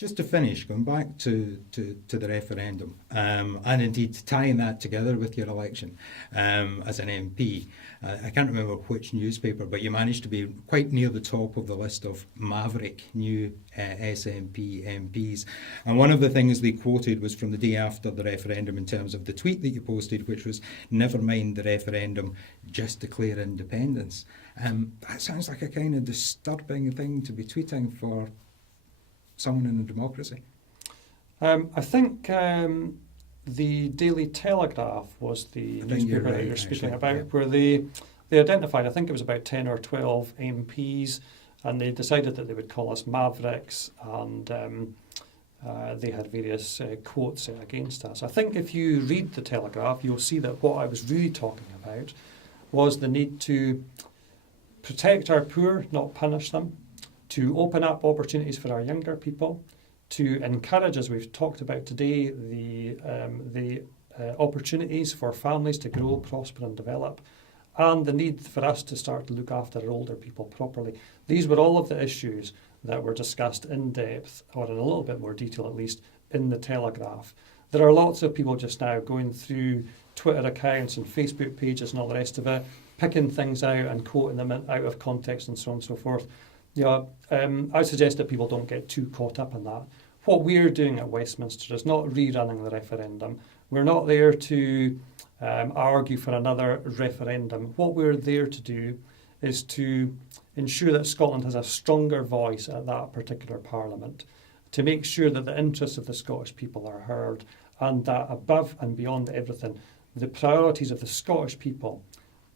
Just to finish, going back to the referendum, and indeed tying that together with your election as an MP, I can't remember which newspaper, but you managed to be quite near the top of the list of maverick new SNP MPs. And one of the things they quoted was from the day after the referendum in terms of the tweet that you posted, which was, "Never mind the referendum, just declare independence." That sounds like a kind of disturbing thing to be tweeting for someone in a democracy. I think the Daily Telegraph was the newspaper that you're speaking about, where they identified, I think it was about 10 or 12 MPs, and they decided that they would call us mavericks, and they had various quotes against us. I think if you read the Telegraph, you'll see that what I was really talking about was the need to protect our poor, not punish them, to open up opportunities for our younger people, to encourage, as we've talked about today, the opportunities for families to grow, prosper and develop, and the need for us to start to look after our older people properly. These were all of the issues that were discussed in depth, or in a little bit more detail at least, in the Telegraph. There are lots of people just now going through Twitter accounts and Facebook pages and all the rest of it, picking things out and quoting them out of context and so on and so forth. I suggest that people don't get too caught up in that. What we're doing at Westminster is not rerunning the referendum. We're not there to argue for another referendum. What we're there to do is to ensure that Scotland has a stronger voice at that particular Parliament, to make sure that the interests of the Scottish people are heard, and that above and beyond everything, the priorities of the Scottish people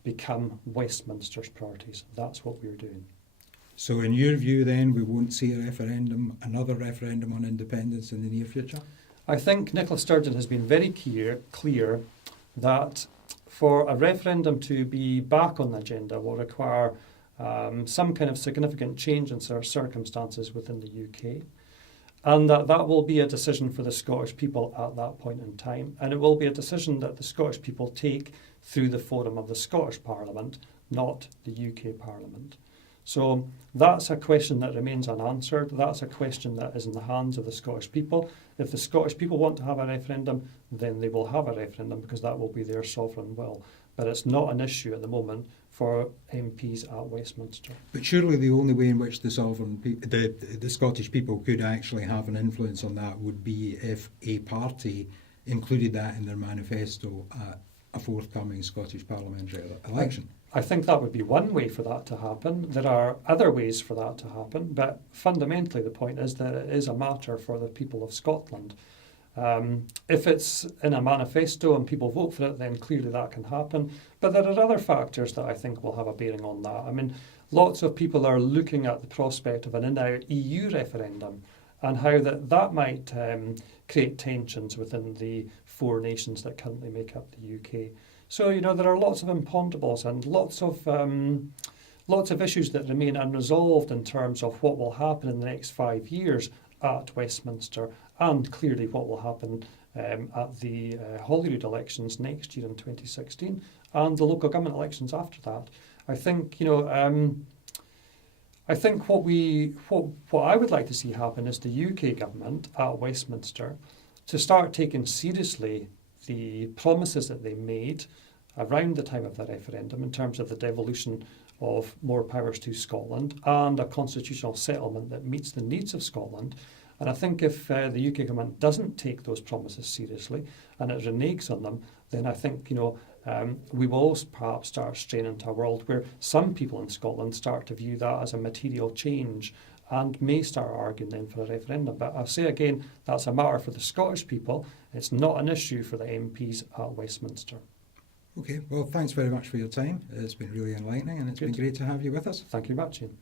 become Westminster's priorities. That's what we're doing. So in your view then, we won't see another referendum on independence in the near future? I think Nicola Sturgeon has been very clear that for a referendum to be back on the agenda will require some kind of significant change in circumstances within the UK, and that will be a decision for the Scottish people at that point in time, and it will be a decision that the Scottish people take through the forum of the Scottish Parliament, not the UK Parliament. So that's a question that remains unanswered. That's a question that is in the hands of the Scottish people. If the Scottish people want to have a referendum, then they will have a referendum, because that will be their sovereign will. But it's not an issue at the moment for MPs at Westminster. But surely the only way in which the Scottish people could actually have an influence on that would be if a party included that in their manifesto at a forthcoming Scottish parliamentary election. I think that would be one way for that to happen. There are other ways for that to happen, but fundamentally the point is that it is a matter for the people of Scotland. If it's in a manifesto and people vote for it, then clearly that can happen. But there are other factors that I think will have a bearing on that. I mean, lots of people are looking at the prospect of an in-out EU referendum and how that might create tensions within the four nations that currently make up the UK. So, there are lots of imponderables and lots of issues that remain unresolved in terms of what will happen in the next 5 years at Westminster, and clearly what will happen at the Holyrood elections next year in 2016 and the local government elections after that. I think, what I would like to see happen is the UK government at Westminster to start taking seriously the promises that they made around the time of the referendum in terms of the devolution of more powers to Scotland and a constitutional settlement that meets the needs of Scotland. And I think if the UK government doesn't take those promises seriously and it reneges on them, then I think we will perhaps start straying into a world where some people in Scotland start to view that as a material change and may start arguing then for a referendum. But I'll say again, that's a matter for the Scottish people. It's not an issue for the MPs at Westminster. Okay, well, thanks very much for your time. It's been really enlightening, and it's been great to have you with us. Thank you much, Ian.